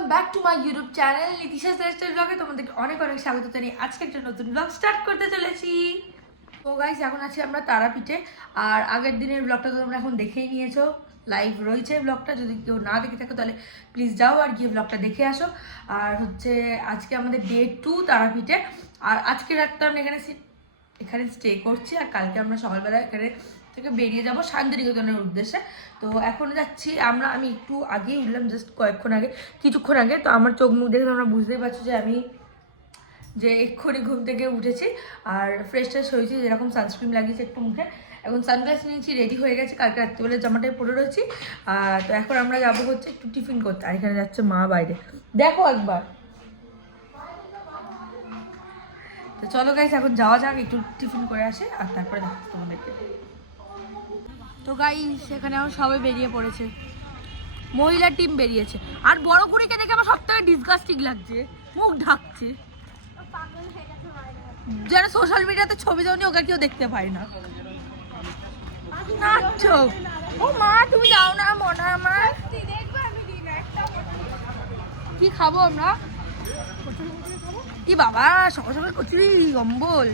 Welcome back to my YouTube channel Nitisha lifestyle ব্লগে তোমাদেরকে অনেক অনেক স্বাগত জানিয়ে আজকে একটা নতুন ব্লগ স্টার্ট করতে চলেছি। তো গাইস এখন আছি আমরা তারাপীঠে, আর আগের দিনের ব্লগটা তো তোমরা এখন দেখেই নিয়েছো, লাইভ রয়েছে ব্লগটা। যদি কেউ না দেখে থাকো তাহলে প্লিজ যাও আর গিয়ে ব্লগটা দেখে আসো। আর হচ্ছে আজকে আমাদের ডে 2 তারাপীঠে, আর আজকে রাতটা আমরা এখানে স্টে করছি, আর কালকে আমরা সকালবেলা এখানে থেকে বেরিয়ে যাব শান্তিনিকেতনের উদ্দেশ্যে। তো এখন যাচ্ছি আমি একটু আগেই উঠলাম, জাস্ট কিছুক্ষণ আগে। তো আমার চোখ মুখ দেখে তোমরা বুঝতেই পারছো যে এক্ষুনি ঘুম থেকে উঠেছি আর ফ্রেশ ট্রেশ হয়েছি, যেরকম সানস্ক্রিন লাগিয়েছি একটু মুখে, এখন সানগ্লাস নিয়েছি, রেডি হয়ে গেছে, কালকে রাত্রিবেলার জামাটাই পরে রয়েছি। তো এখন আমরা যাবো হচ্ছে একটু টিফিন করতে, আর এখানে যাচ্ছে মা বাইরে, দেখো একবার। তো চলো গাইস এখন যাওয়া যাক, একটু টিফিন করে আসে আর তারপরে দেখাচ্ছি তোমাদেরকে। তো গাইস এখানে আমার সবাই বেরিয়ে পড়েছে, মহিলা টিম বেরিয়েছে, আর বড় কুড়িকে দেখে আমার সব থেকে ডিসগাস্টিং লাগছে, মুখ ঢাকছে, যারা সোশ্যাল মিডিয়াতে ছবি দেওয়া ওকে কেউ দেখতে পায় না। নাচো ও মা, তুমি যাও না মনে আমার, কি খাবো আমরা? কি বাবা সকাল সকাল কচুরি অম্বল?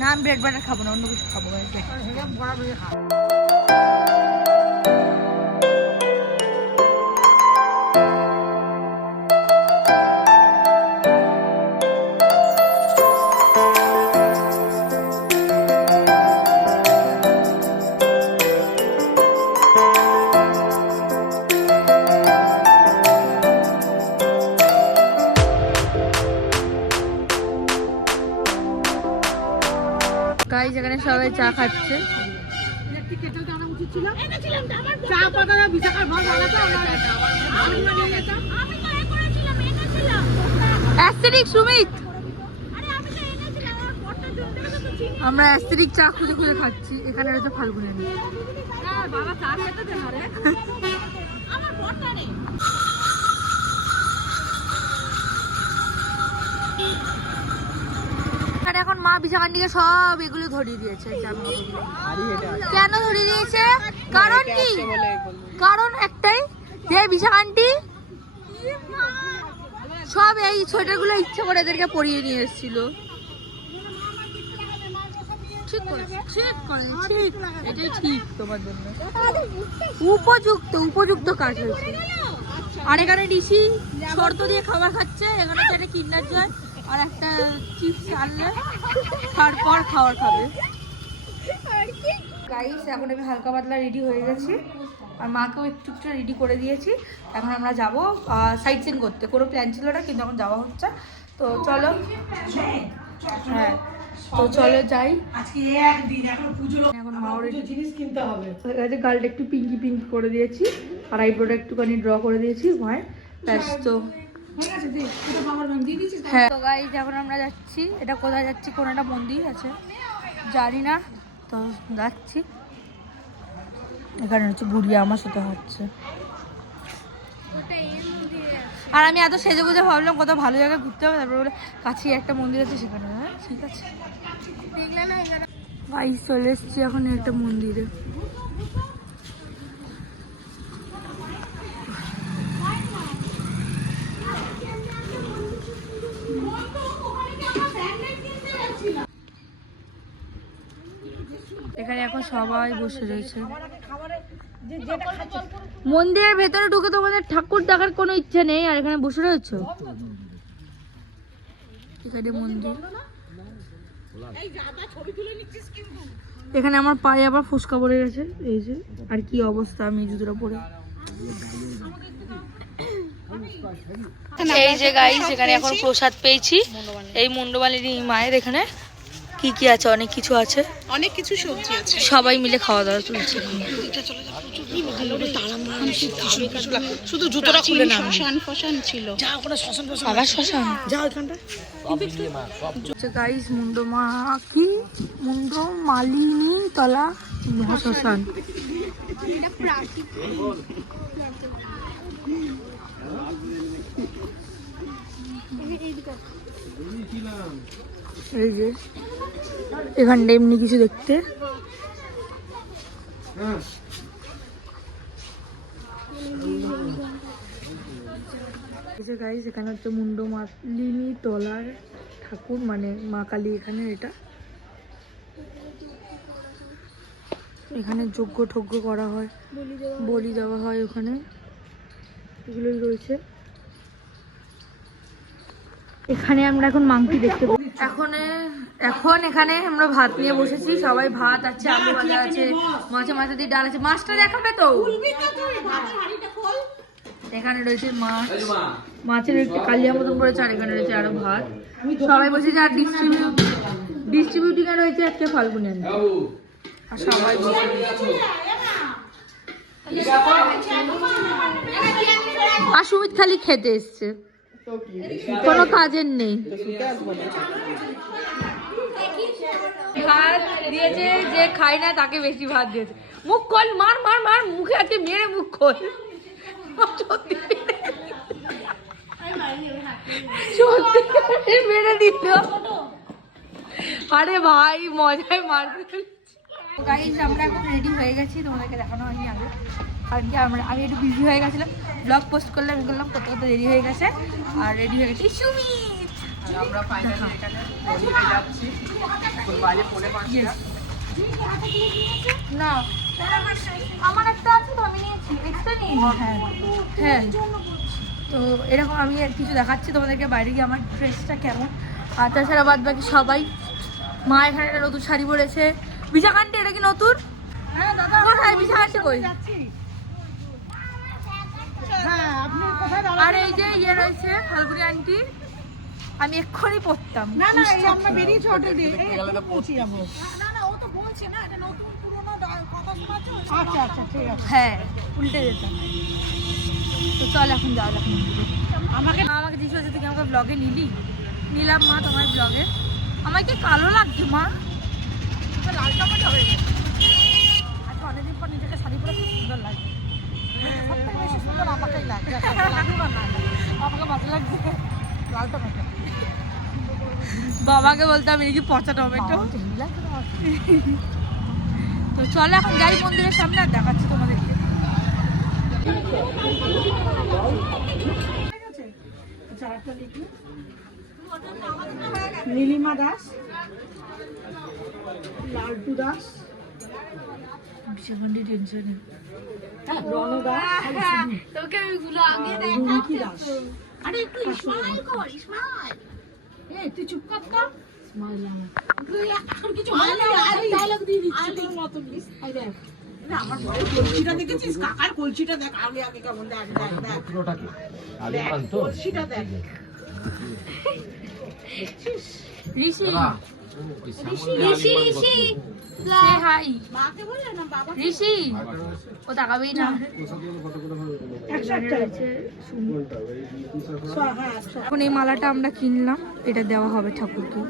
না আমি ব্রেড বাটার খাবো না, অন্য কিছু খাবো। গাইস এখানে সবাই চা খাচ্ছে। আমরা অ্যাস্থেটিক চা খুঁজে খুঁজে খাচ্ছি, এখানে রয়েছে ফাল্গুনি। আর এখন মা বিশাখান্ডিকে সব এগুলো ধরিয়ে দিয়েছে। কেন ধরিয়ে দিয়েছে? কারণ কি? কারণ একটাই, যে বিশাখান্ডি সব এই সোয়েটার গুলো ইচ্ছে করে এদেরকে পরিয়ে নিয়ে এসেছিল। ঠিক এটাই ঠিক তোমার জন্য উপযুক্ত কাজ হয়েছে। আর এখানে ঋষি শর্ত দিয়ে খাবার খাচ্ছে, এখানে একটা কিন্ডার জয় আর একটা চিপস আনলে তারপর খাবার খাবে। গাইস এখন আমি হালকা পাতলা রেডি হয়ে গেছি, আর মাকেও একটু রেডি করে দিয়েছি। এখন আমরা যাবো সাইট সিন করতে, কোনো প্ল্যান ছিল না কিন্তু এখন যাওয়া হচ্ছে। তো চলো, হ্যাঁ তো চলো যাই। এখন মাও রেডি, জিনিস কিনতে হবে। গালটা একটু পিঙ্কি পিঙ্কি করে দিয়েছি, আর আইব্রোটা একটুখানি ড্র করে দিয়েছি মায়ের, ব্যাস। তো হ্যাঁ তো গাইস এখন আমরা যাচ্ছি, এটা কোথায় যাচ্ছি, কোনো একটা মন্দির আছে জানি না, তো যাচ্ছি। এখানে হচ্ছে বুড়িয়া আমার সাথে হচ্ছে, আর আমি এত সেজে গুজে ভাবলাম কত ভালো জায়গায় ঘুরতে হবে, তারপরে বলে কাছেই একটা মন্দির আছে সেখানে। হ্যাঁ ঠিক আছে, গাইস চলে এসছি এখন একটা মন্দিরে। এখানে এখন সবাই বসে রয়েছে। মন্দিরের ভেতরে ঢুকে তোমাদের ঠাকুর দেখার কোনো ইচ্ছে নেই, আর এখানে বসে রয়েছে। এখানে মন্দির, এখানে আমার পায়ে আবার ফুসকা পড়ে গেছে, এই যে, আর কি অবস্থা আমি জুতোটা পরে। এই যে গাইস এখানে এখন প্রসাদ পেয়েছি, এই মুন্ডমালিনী মায়ের। এখানে কি কি আছে? অনেক কিছু আছে, অনেক কিছু সবজি আছে, সবাই মিলে খাওয়া দাওয়া চলছে। শুধু জুতোটা খুলে না, শ্মশান ছিল, যা ওখানে শ্মশান, আবার শ্মশান, যা ওখানটা। গাইস মুন্ডমালিনী তলা মহাশ্মশান। এই যে এখানটা এমনি কিছু দেখতে, গাইস এখানে হচ্ছে মুন্ড মালিনী তলার ঠাকুর, মানে মা কালী এখানে। এটা এখানে যজ্ঞ ঠজ্ঞ করা হয়, বলি দেওয়া হয় ওখানে, এগুলোই রয়েছে। এখানে আমরা এখন মাংকি দেখতে পাই। এখন এখানে আমরা ভাত নিয়ে বসেছি, সবাই ভাত আছে, আলু ভাজা আছে, মাথা দিয়ে ডাল আছে। মাছটা দেখাবে তো? এখানে রয়েছে মাছ, মাছের একটু কালিয়া মতন করেছে, আর এখানে রয়েছে আরো ভাত। সবাই বসেছে, আর ডিস্ট্রিবিউটিং এ রয়েছে একটা ফাল্গুনি আন্টি, আর সবাই বসে। আর সুমিত খালি খেতে এসছে, কোনো কাজের নেই। ভাত দিয়েছে, যে খায় না তাকে বেশি ভাত দিয়েছে। মুখ খোল, মার মার মার, মুখে আজকে মেরে মুখ খোল। সত্যি মেরে দিল। আরে ভাই মজায় মারতে। গাইস আমরা এখন রেডি হয়ে গেছি, তোমাদেরকে দেখানো হয়নি আগে, কারণ কি আমি একটু বিজি হয়ে গেছিলাম, ব্লগ পোস্ট করলাম করলাম, করতে করতে দেরি হয়ে গেছে। আর রেডি হয়ে গেছি সুমিত। আমরা ফাইনালি এখানে মন্দিরে যাচ্ছি, এখন বাজে 4:30। না আমার একটা আছে তো, আমি নিয়েছি, এক্সট্রা নিয়ে। হ্যাঁ হ্যাঁ, তো এরকম আমি আর কিছু দেখাচ্ছি তোমাদেরকে বাইরে গিয়ে আমার ড্রেসটা কেমন। আর তাছাড়া বাদ বাকি সবাই। মা এখানে একটা নতুন শাড়ি পরেছে। বিশাখান্তি এটা কি নতুন? হ্যাঁ দাদা, কোথায় বিশাখান্তি কই? আর এই যে ইয়ে রয়েছে ফাল্গুনি আন্টি, আমি এক্ষুনি পড়তাম। না না, এই আমরা বেরিয়েছি হোটেল দিয়ে, এই গেলে তো পৌঁছে যাবো। না না, ও তো বলছে না এটা নতুন পুরনো কথা শোনাচ্ছ। আচ্ছা আচ্ছা ঠিক আছে, হ্যাঁ উল্টে যেতাম। তো চল এখন যাও। এখন আমাকে জিজ্ঞেস করছে তুই আমাকে ব্লগে নিলাম। মা তোমার ব্লগে আমাকে কালো লাগছে মা, লাল টমেটো হয়ে গেছে। আচ্ছা অনেকদিন পর নিজেকে শাড়ি পরে খুব সুন্দর লাগছে, সবথেকে বেশি সুন্দর আমাকেই লাগে। আমাকে ভালো লাগছে লাল টমেটো। বাবাকে বলতাম এই কি পচা টমেটো। তো চলো এখন যাই মন্দিরের সামনে, আর দেখাচ্ছি তোমাদেরকে। নীলিমা দাস, লালটু দাস, বিশাখান্তি টেনশন, রণ দাস, তোকে ওইগুলো আগে দেখাচ্ছি দাস। আরে একটু স্মাইল কর, স্মাইল। এই তুই চুপ কর তো, স্মাইল না তুই এখন কিছু ডায়লগ দিয়ে দিচ্ছিস তোর মত মিস। আই দেখ না, আমার কলসিটা দেখেছিস? কাকার কলসিটা দেখ, আগে আগে কেমন দেখ দেখ দেখ পুরোটাকে আগে আনতো, কলসিটা দেখ। ঋষি ঋষি ঋষি সে হাই, মাকে বললে না বাবা ঋষি, ও তাকাবেই না। এখন এই মালাটা আমরা কিনলাম, এটা দেওয়া হবে ঠাকুরকে।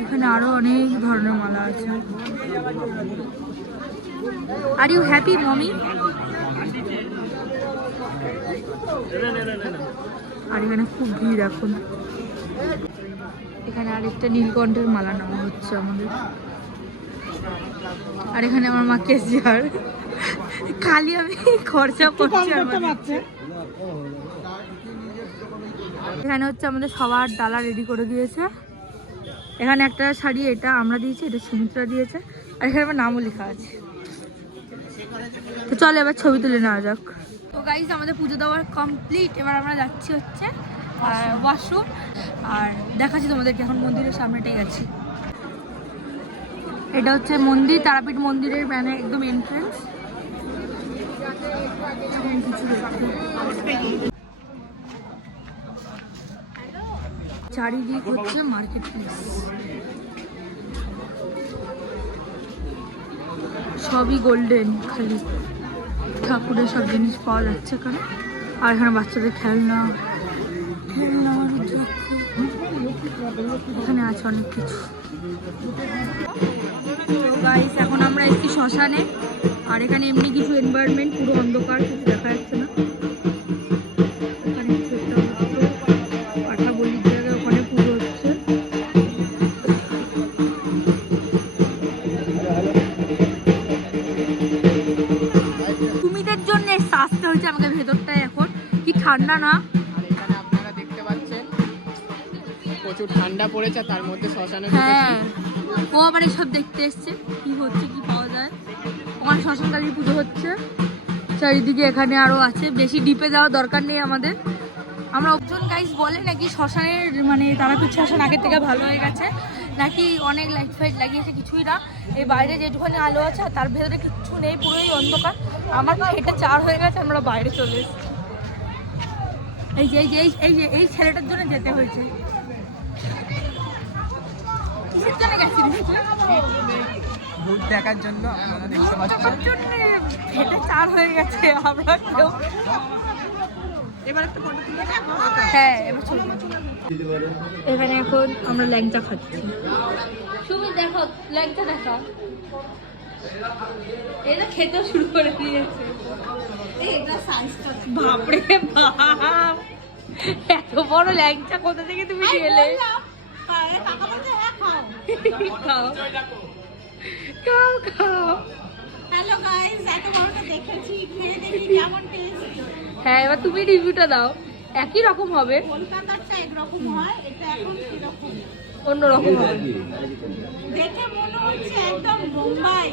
এখানে আরো অনেক ধরনের মালা আছে। Are you happy mummy? আর এখানে খুব ভিড় এখন। এখানে আরেকটা নীলকণ্ঠের মালা নেওয়া হচ্ছে আমাদের। আর এখানে আমার মা কেসিয়ার, খালি আমি খরচা করছি। এখানে হচ্ছে আমাদের সবার ডালা রেডি করে দিয়েছে। এখানে একটা শাড়ি এটা আমরা দিয়েছি, এটা সুমিত্রা দিয়েছে, আর এখানে আমার নামও লেখা আছে। তো চলো এবার ছবি তুলে নেওয়া যাক। তো গাইজ আমাদের পুজো দেওয়ার কমপ্লিট, এবার আমরা যাচ্ছি হচ্ছে ওয়াশরুম। আর দেখাচ্ছি তোমাদেরকে, এখন মন্দিরের সামনেটাই আছি। এটা হচ্ছে মন্দির, তারাপীঠ মন্দিরের মানে একদম এন্ট্রান্স। চারিদিক হচ্ছে মার্কেট প্লেস, সবই গোল্ডেন, খালি ঠাকুরের সব জিনিস পাওয়া যাচ্ছে এখানে। আর এখানে বাচ্চাদের খেলনা, এখানে আছে অনেক কিছু। তো গাইস এখন আমরা এসেছি শ্মশানে, আর এখানে এমনি কিছু এনভায়রনমেন্ট পুরো অন্ধকার, কিছু দেখা যাচ্ছে না। ওখানে পাঠা বলির জায়গায় ওখানে পুজো হচ্ছে। সুমিতের জন্য আসতে হয়েছে আমাকে ভেতরটায় এখন, কি ঠান্ডা না? আর এখানে আপনারা দেখতে পাচ্ছেন প্রচুর ঠান্ডা পড়েছে, তার মধ্যে শ্মশানে হ্যাঁ, ও আবার এইসব দেখতে এসছে কি হচ্ছে, কি পাওয়া যায়। ওখানে শ্মশানকালীর পুজো হচ্ছে চারিদিকে, এখানে আরো আছে। বেশি ডিপে যাওয়ার দরকার নেই আমাদের। আমরা একজন গাইস বলে নাকি শ্মশানের মানে তারাপীঠ শ্মশান আগের থেকে ভালো হয়ে গেছে, নাকি অনেক লাইট ফাইট লাগিয়েছে, কিছুই না। এই বাইরে যেটুখানি আলো আছে আর তার ভেতরে কিচ্ছু নেই, পুরোই অন্ধকার। আমার তো এটা 4 হয়ে গেছে, আমরা বাইরে চলে এসেছি। এই যে এই যে এই যে এই ছেলেটার জন্য যেতে হয়েছে। কিসের জন্য গেছি? ভূত দেখার জন্য। আপনারা দেখতে পাচ্ছেন এটা 4 হয়ে গেছে, আমরা কেউ এবার একটা ফটো তুলে নেব। হ্যাঁ এবার চলো। এখানে এখন আমরা ল্যাংচা খাচ্ছি। সুমি দেখো ল্যাংচা দেখা, এটা খেতেও শুরু করে দিয়েছে। বাপরে বাপ, এত বড় ল্যাংচা কোথা থেকে তুমি খেলে? খাও খাও খাও। হ্যালো গাইস, এত বড়টা দেখেছি, খেয়ে দেখি কেমন টেস্ট। হ্যাঁ এবার তুমি রিভিউটা দাও। একই রকম হবে, কলকাতারটা একরকম হয়, এটা এখন কি রকম অন্য রকম হবে। দেখে মনে হচ্ছে একদম বোম্বাই।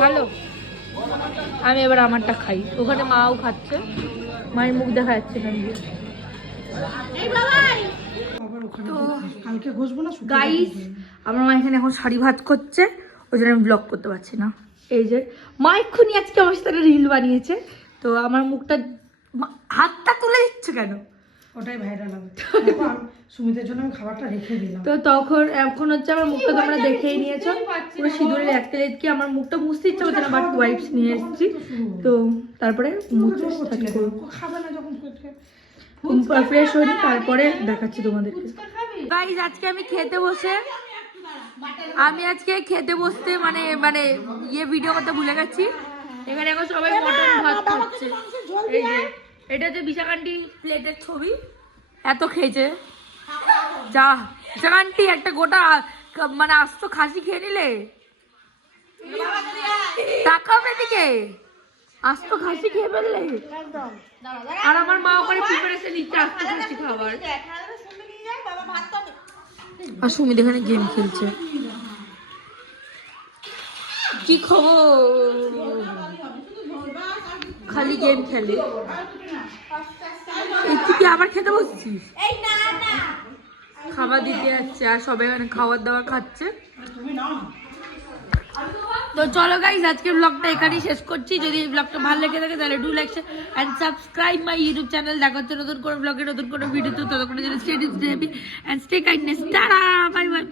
ভালো। আমি এবার আমারটা খাই। ওখানে মাও খাচ্ছে, মায়ের মুখ দেখা যাচ্ছে না। এই বাবাই তো গাইস, আমার মা এখানে এখন শাড়ি ভাত করছে, ওই জন্য আমি ব্লগ করতে পারছি না। এই যে মা এক্ষুনি আজকে আমার সাথে রিল বানিয়েছে, তো আমার মুখটা হাতটা তুলে দিচ্ছে কেন? ওটাই ভাইরাল হবে। সুমিতের জন্য আমি খাবারটা রেখে দিলাম। তো তখন এখন হচ্ছে আমার মুখটা তোমরা দেখেই নিয়েছো, পুরো সিঁদুরে লেটকে লেটকে। আমার মুখটা মুছতে ইচ্ছা হচ্ছে না, বাট ওয়াইপস নিয়ে এসেছি, তো তারপরে মুছতে স্টার্ট করবো। খাবে না যখন ফ্রেশ হইনি, তারপরে দেখাচ্ছি তোমাদেরকে। গাইস আজকে আমি খেতে বসতে মানে মানে ভিডিও করতে ভুলে গেছি। এখানে এখন সবাই মটন ভাত খাচ্ছে। এই যে এটা হচ্ছে বিশাখান্টি প্লেটের ছবি, এত খেয়েছে। যা বিশাখান্টি একটা গোটা মানে আস্ত খাসি খেয়ে নিলে। তাকাবে দিকে, আস্ত খাসি খেয়ে ফেললে। আর আমার মা ওখানে প্রিপারেশন নিচ্ছে আস্ত খাসি খাবার। আর সুমিত এখানে গেম খেলছে। কি খবর? খালি গেম খেলে। তুই কি আবার খেতে বসছিস? খাবার দিতে যাচ্ছে আর সবাই এখানে খাবার দাবার খাচ্ছে। তো চলো গাইস, আজকের ব্লগটা এখানেই শেষ করছি। যদি এই ব্লগটা ভালো লেগে থাকে তাহলে do like and subscribe my YouTube channel. দেখা হচ্ছে নতুন কোনো ব্লগে নতুন কোনো ভিডিওতে। ততক্ষণের জন্য stay happy and stay kindness. Tata, bye by.